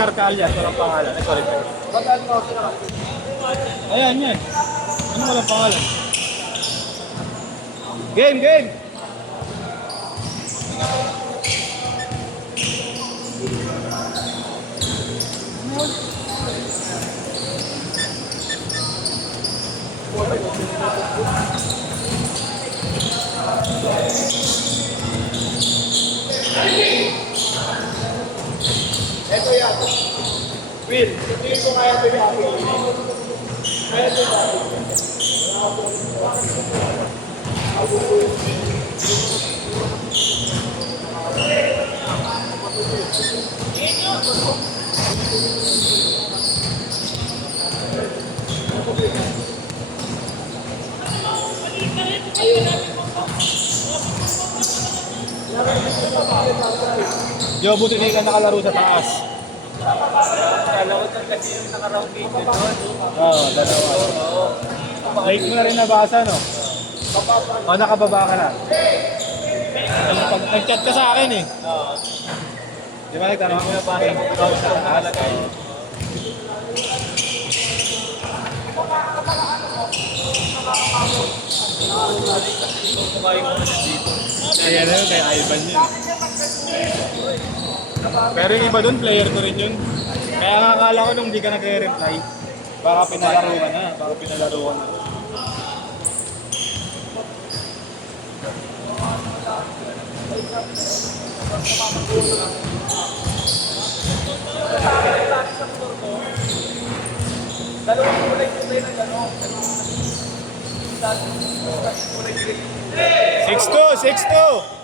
Charcalias, walang pangalan. Ay, sorry. Ayan, yan. Ano walang pangalan? Game, game! Ito yan. Will, hindi ko kaya ito yung aking. Kaya ito yung Yo, buti na ka nakalaro sa taas. Kala ko kasi yung naka-round game doon. Oo, dalawa. Late mo na rin nabasa, no? O, nakababa ka na. Nag-chat ka sa akin eh. Oo. Di ba nagtanong ako? Nabasa ko doon sa nakalagay. Kaya na yun, kaya Ivan yun. Pero yung iba doon, player ko rin yun. Kaya nga akala ko nung hindi ka nagre-reply, baka pinalaro ka na, baka pinalaro ka na. Dalawang kulay kulay ng gano'n. 6-2, 6-2!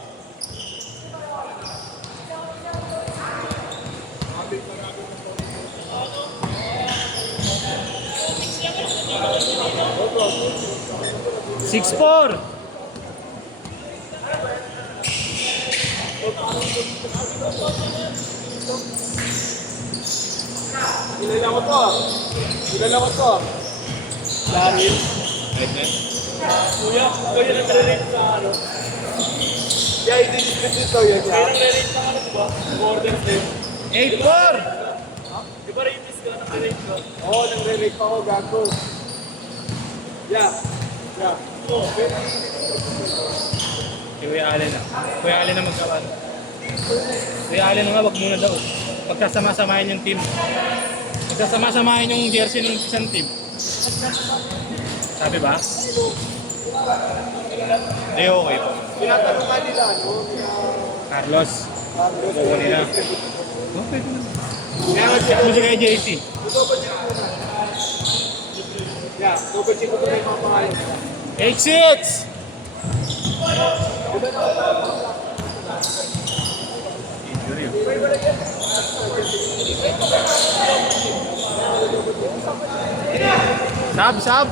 Six four. Kilala ko to. Kilala ko to. Dahil. Kuya nagre-rate sa ano? Yeah, i-distribute to yun. Kaya nagre-rate sa ano ba? Gordon State. 8-4. Di ba ratis ka nagre-rate ko? Oo, nagre-rate pa ako, gago. Yeah. Yeah. Kuya Allen na. Kuya Allen na magkawan. Kuya Allen na nga, wag muna daw. Pagkasama-samahin yung team. Pagkasama-samahin yung jersey ng isang team. Sabi ba? Hindi, okay po. Tinatanong nga nila, no? Carlos. Oo nila. Okay ko na. Kaya nga Check mo siya kay JC. double check muna. Yeah, double check ko na yung mga pangalan. 8-6! Sab, sab!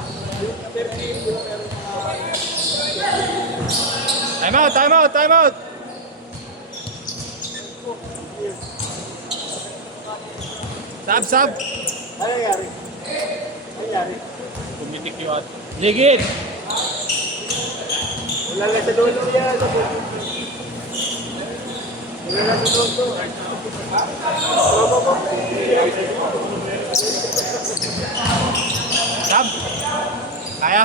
Time out, time out, time out! Sab, sab! Ano nangyari? Ano nangyari? Pumitik yung at. Ligid! Wala na sa dulo yan. Wala na sa dulo. Sab! Kaya?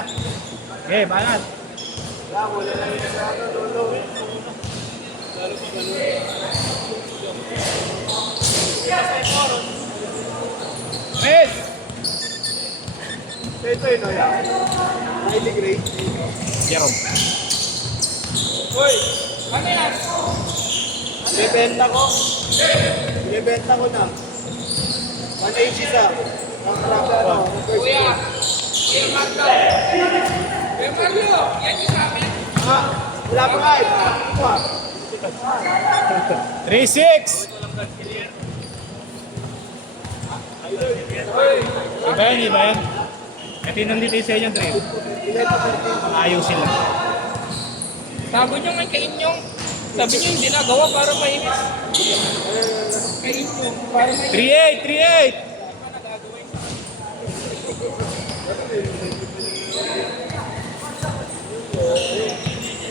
Okay, banat! Wala na yung sa dulo. Miss! Ito yun, no? Highly grade. Jerome. Hoy! Ano yan? Binibenta ko. Binibenta ko na. 180 sa. Ang ano, Kuya! Kuya Marlo! Kuya Marlo! Yan yung sa amin? Ah, wala pa nga eh. Ito ah. 3-6! Iba yan, iba yan. Ito yung nandito sa inyo, Dre. Ayaw sila. Sabi nyo nga kay inyong, sabi nyo yung ginagawa para mainis. Kay inyong, para mainis. 3-8! 3-8!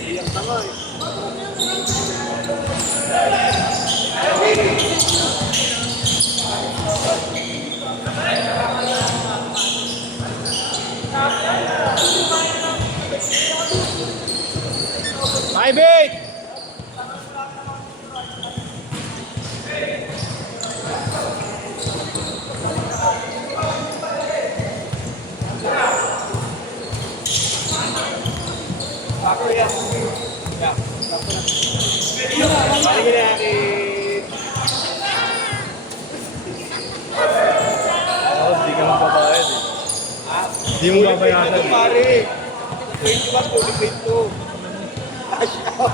Iyang tanga eh. Hindi mo babayaran. Ito pare. 21 to 22. Cash out.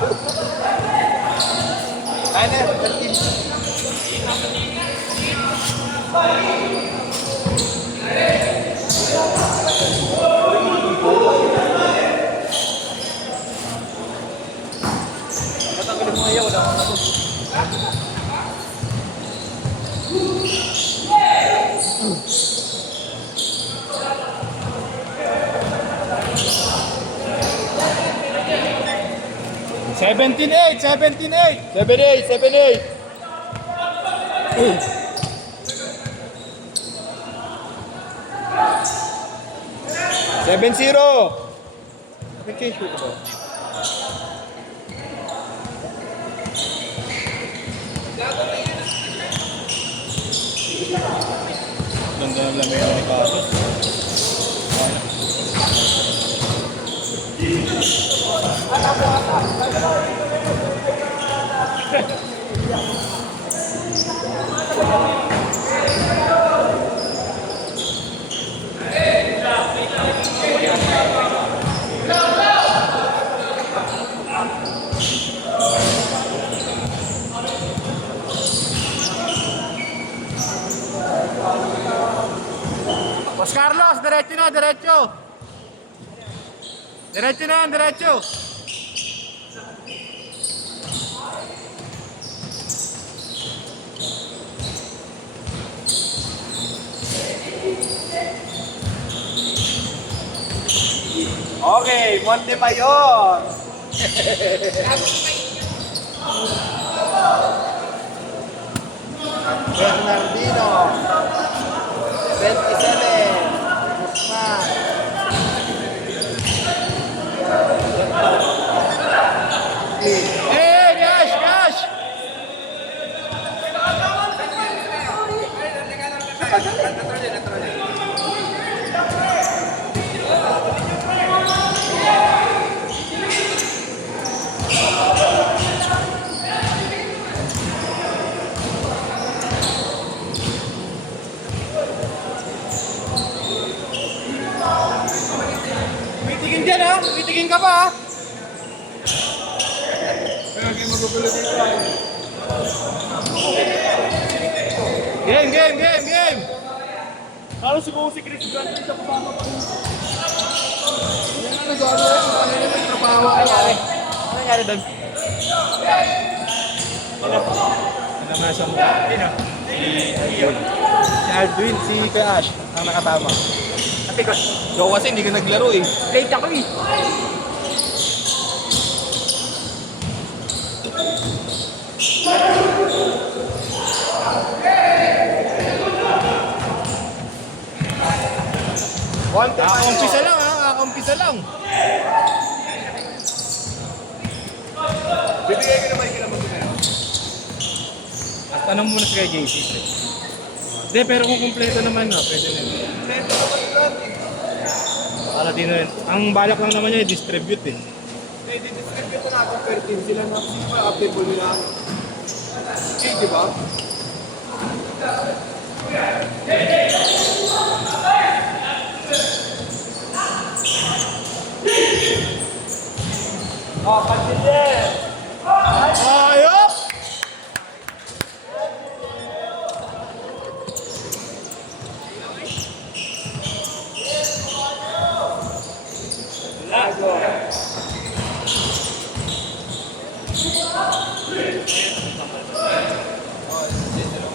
Ano? Matanggalin mo ngayon. Wala akong nato. Seventeen eight. 7-8, 7-8. Seven zero. Nag-change ko ba? Ganda ng lamay ni Carlos. Boss Carlos, diretso na, diretso. Diretso na, diretso. Okay, Monte pa yun. Bernardino. 27. Guzman. Hey, Cash, Cash. Titigin dyan ha, titigin ka pa ha. Game, game, game, game. Lalo siguro si Chris Grant sa kasama pa rin. Yan ang nag-ano kung ano yung nagtrabaho ko. Ano nangyari doon? Ano nga siya mo? Sino? Si Aldwin, si Ash, ang nakatama. Ate ko. Yo kasi hindi ka naglaro eh. Late ako eh. Kakakumpisa lang ha, kakakumpisa lang. Bibigay ko naman kila mag-unayan. At tanong muna si kay JC. Hindi, pero kung kumpleto naman na, pwede na. Para din na rin. Ang balak lang naman niya, i-distribute eh. Di-distribute ko natin per team. Sila na applicable nila. Okay, di ba? Oh, pansin Ayop!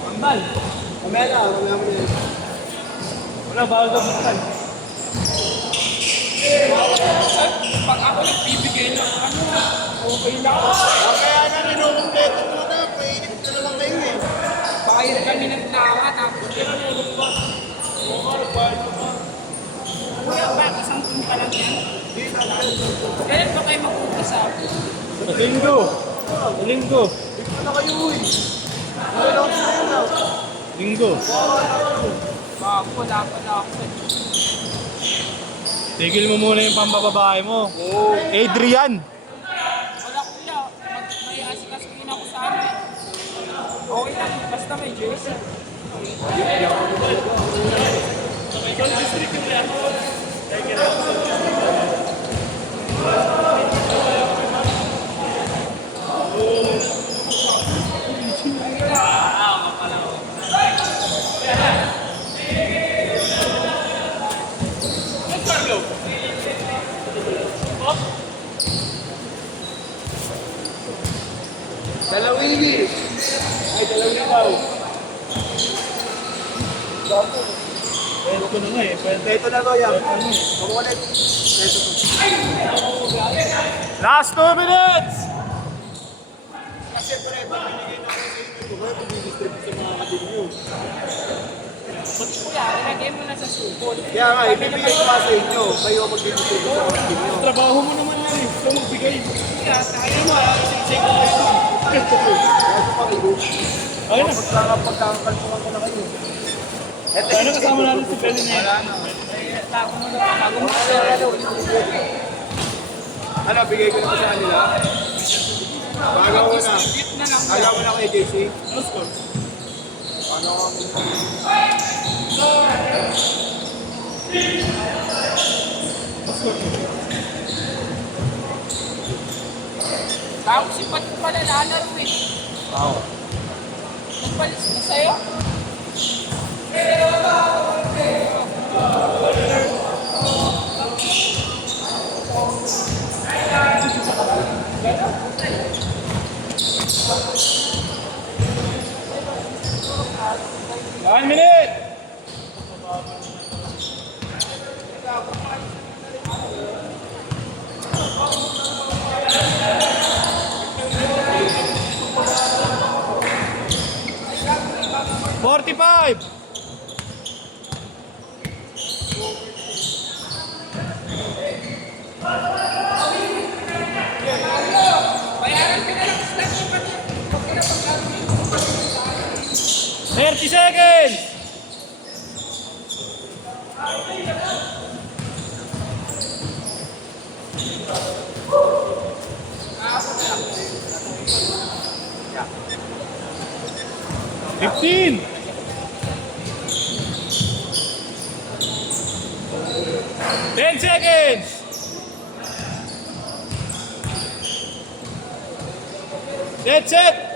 Ambal. Mamaya na, mamaya mo na. Wala, bawal ka buksan. Pag ako nagbibigay ng ano, okay lang. Kaya na, minukumpleto muna. Painit na naman kayo eh. Bayad kami ng tawa, tapos tinanulog pa. Kuya ba, isang punta lang yan? Kailan ba kayo mag-umpisa? Linggo. Linggo. Ito na kayo eh. Wala lang sa'yo na. Linggo. Bago, wala pa na ako. Tigil mo muna yung pambababae mo. Adrian. Wala kuya, may asikasukin ako sa amin. Okay lang, basta may jersey. Dalawin. Ay, dalawin daw. Pwede ko na nga eh. Pwede. Ito na to, yan. Mamulit. Ito to. Last 2 minutes! Kasi pre, pag binigay na ko sa inyo, ito kayo pag-distribute sa mga kapatid nyo. Kuya, ilagay mo na sa supot. Kaya nga, ibibigay ko nga sa inyo. Kayo ang mag-distribute sa mga kapatid nyo. Trabaho mo naman yan eh. Ikaw magbigay. Kuya, tayo mo, isip ko ito. Ito to. Kaso pa kayo. Ayun na. Pagkakakalpungan ko na kayo. Ano kasama natin si Pelin na yan? Tago mo na, tago mo na. Ano, bigay ko na sa kanila? Baga ko na. Distribute na lang. Kala mo na kay JC? Ano score? Ano ang... Tapos si Patit pala lalaro eh. Oo. Nagpalis na sa'yo? One minute! "45! Bayaran ka na lang sa station Patit. 30 seconds! "15! 10 seconds! That's it!